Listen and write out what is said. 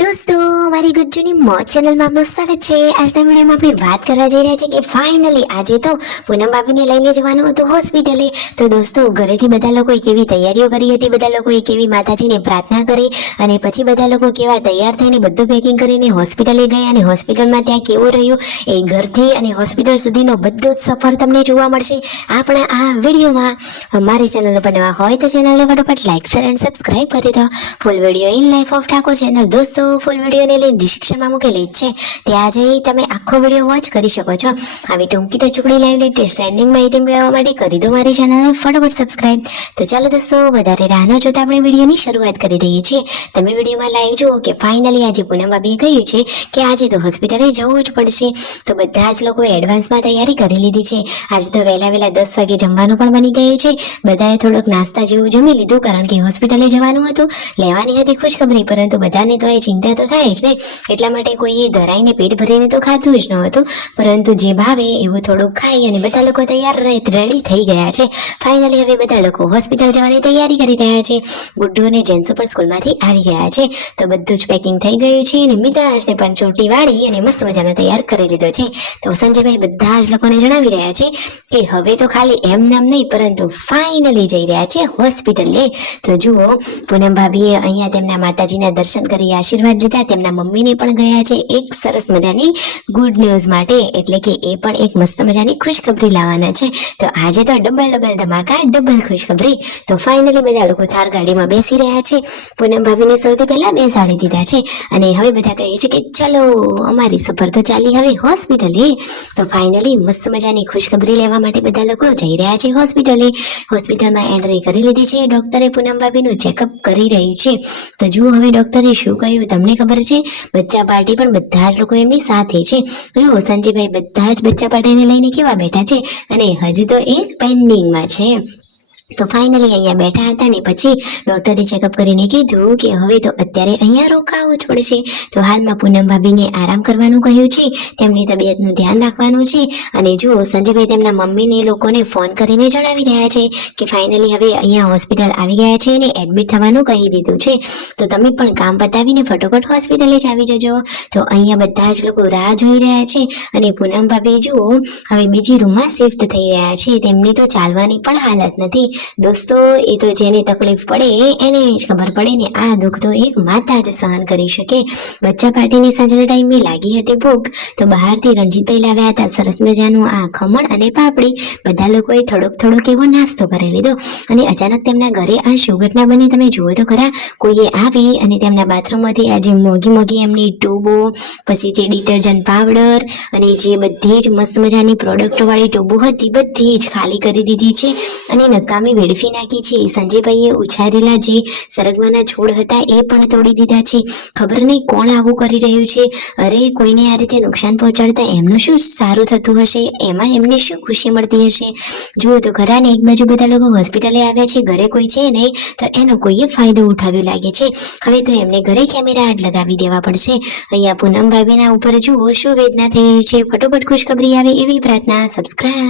દોસ્તો, મારી ગુજ્જુની મોજ ચેનલમાં આપનું સ્વાગત છે। આજના વિડીયોમાં આપણે વાત કરવા જઈ રહ્યા છીએ કે ફાઇનલી આજે તો પૂનમ ભાભીને લઈને જવાનું હતું હોસ્પિટલે। તો દોસ્તો, ઘરેથી બધા લોકોએ કેવી તૈયારીઓ કરી હતી, બધા લોકોએ કેવી માતાજીને પ્રાર્થના કરી અને પછી બધા લોકો કેવા તૈયાર થઈને બધું પેકિંગ કરીને હોસ્પિટલે ગયા અને હોસ્પિટલમાં ત્યાં કેવું રહ્યું એ ઘરથી અને હોસ્પિટલ સુધીનો બધો જ સફર તમને જોવા મળશે આપણા આ વિડીયોમાં। મારી ચેનલ પર નવા હોય તો ચેનલને ફટાફટ લાઈક શેર એન્ડ સબસ્ક્રાઇબ કરી દો। Full video in life of Thakor channel દોસ્તો ફૂલ વિડીયોને લઈને ડિસ્ક્રિપ્શનમાં મૂકેલી છે, ત્યાં જઈ તમે આખો વિડીયો વોચ કરી શકો છો। આવી ટૂંકી ટચુકડી લાઈવ લેટેસ્ટ ટ્રેન્ડિંગ માહિતી મેળવવા માટે કરી દો મારી ચેનલને ફટાફટ સબસ્ક્રાઇબ। તો ચાલો દોસ્તો, વધારે રાહ ન જોતા આપણે વિડીયોની શરૂઆત કરી દઈએ છીએ। તમે વિડીયોમાં લાઈવ જુઓ કે ફાઇનલી આજે પૂનમ ભાભીએ કહ્યું છે કે આજે તો હોસ્પિટલે જવું જ પડશે। તો બધા જ લોકોએ એડવાન્સમાં તૈયારી કરી લીધી છે। આજે તો વહેલા 10 વાગે જમવાનું પણ બની ગયું છે। બધાએ થોડોક નાસ્તા જેવું જમી લીધું, કારણ કે હોસ્પિટલે જવાનું હતું, લેવાની હતી ખુશખબરી, પરંતુ બધાને તો એ ચિંતા તો થાય જ ને, એટલા માટે કોઈએ ધરાઈને પેટ ભરીને તો ખાધું જ ન હતું, પરંતુ જે ભાવે એવું થોડુંક ખાઈ અને બધા લોકો તૈયાર રેડી થઈ ગયા છે। ફાઇનલી હવે બધા લોકો હોસ્પિટલ જવાની તૈયારી કરી રહ્યા છે। ગુડ્ડુ અને જેન્સુ પણ સ્કૂલમાંથી આવી ગયા છે, તો બધું જ પેકિંગ થઈ ગયું છે અને મિતાશને પણ ચોટી વાળી અને મસ્ત મજાનો તૈયાર કરી લીધો છે। તો સંજયભાઈ બધા જ લોકોને જણાવી રહ્યા છે કે હવે તો ખાલી એમ નામ નહીં, પરંતુ ફાઇનલી જઈ રહ્યા છે હોસ્પિટલે। તો જુઓ, પૂનમ ભાભીએ અહીંયા તેમના માતાજીના દર્શન કરી આશીર્વાદ લીધા, તેમના મમ્મીને પણ ગયા છે એક સરસ મજાની ગુડ ન્યૂઝ માટે, એટલે કે એ પણ એક મસ્ત મજાની ખુશખબરી લાવવાના છે। તો આજે તો ડબલ ધમાકા, ડબલ ખુશખબરી। તો ફાઇનલી બધા લોકો થાર ગાડીમાં બેસી રહ્યા છે, પૂનમ ભાભીને સૌથી પહેલા બેસાડી દીધા છે અને હવે બધા કહે છે કે ચલો અમારી સફર તો ચાલી હવે હોસ્પિટલે। તો ફાઇનલી મસ્ત મજાની ખુશખબરી લેવા માટે બધા લોકો જઈ રહ્યા છે હોસ્પિટલે। હોસ્પિટલમાં એન્ટ્રી કરી લીધી છે, ડોક્ટરે પૂનમ ભાભીનું ચેકઅપ કરી રહ્યું છે। તો જુઓ હવે ડોક્ટરે શું કહ્યું તમને ખબર છે? બચ્ચા પાર્ટી પણ બધા જ લોકો એમની સાથે છે। જુઓ સંજયભાઈ બધા જ બચ્ચા પાર્ટીને લઈને કેવા બેઠા છે અને હજી તો એક પેન્ડિંગમાં છે। તો ફાઇનલી અહીંયા બેઠા હતા ને પછી ડોક્ટરે ચેકઅપ કરીને કીધું કે હવે તો અત્યારે અહીંયા રોકાવું જ પડશે। તો હાલમાં પૂનમ ભાભીને આરામ કરવાનું કહ્યું છે, તેમની તબિયતનું ધ્યાન રાખવાનું છે અને જુઓ સંજયભાઈ તેમના મમ્મીને લોકોને ફોન કરીને જણાવી રહ્યા છે કે ફાઇનલી હવે અહીંયા હોસ્પિટલ આવી ગયા છે અને એડમિટ થવાનું કહી દીધું છે। તો તમે પણ કામ પતાવીને ફટોફટ હોસ્પિટલે જ આવી જજો। તો અહીંયા બધા જ લોકો રાહ જોઈ રહ્યા છે અને પૂનમ ભાભી જુઓ હવે બીજી રૂમમાં શિફ્ટ થઈ રહ્યા છે, તેમની તો ચાલવાની પણ હાલત નથી। દોસ્તો, એ તો જેને તકલીફ પડે એને જ ખબર પડે ને, આ દુઃખ તો એક માતા જ સહન કરી શકે। બચ્ચા પાર્ટીની સાંજના ટાઈમે લાગી હતી ભૂખ, તો બહારથી રણજીતભાઈ લાવ્યા હતા સરસ મજાનું આ ખમણ અને પાપડી। બધા લોકોએ થોડોક એવો નાસ્તો કરી લીધો અને અચાનક તેમના ઘરે આ શું ઘટના બની તમે જુઓ તો ખરા। કોઈએ આવી અને તેમના બાથરૂમમાંથી આજે મોંઘી એમની ટ્યુબો, પછી જે ડિટર્જન્ટ પાવડર અને જે બધી જ મસ્ત મજાની પ્રોડક્ટો વાળી ટ્યુબો હતી બધી જ ખાલી કરી દીધી છે અને નકામી વેડફી નાખી છે। સંજયભાઈએ ઉછારેલા જે સરગવાના છોડ હતા એ પણ તોડી દીધા છે। ખબર નહીં કોણ આવું કરી રહ્યું છે। અરે, કોઈને આ રીતે નુકસાન પહોંચાડતા એમનું શું સારું થતું હશે, એમાં એમને શું ખુશી મળતી હશે। જુઓ તો ખરા ને, એક બાજુ બધા લોકો હોસ્પિટલે આવ્યા છે, ઘરે કોઈ છે નહીં, તો એનો કોઈએ ફાયદો ઉઠાવ્યો લાગે છે। હવે તો એમને ઘરે કેમેરા લગાવી દેવા પડશે। અહીંયા પૂનમ ભાભીના ઉપર જુઓ શું વેદના થઈ રહી છે। ફટોફટ ખુશખબરી આવે એવી પ્રાર્થના, સબસ્ક્રાઇબ।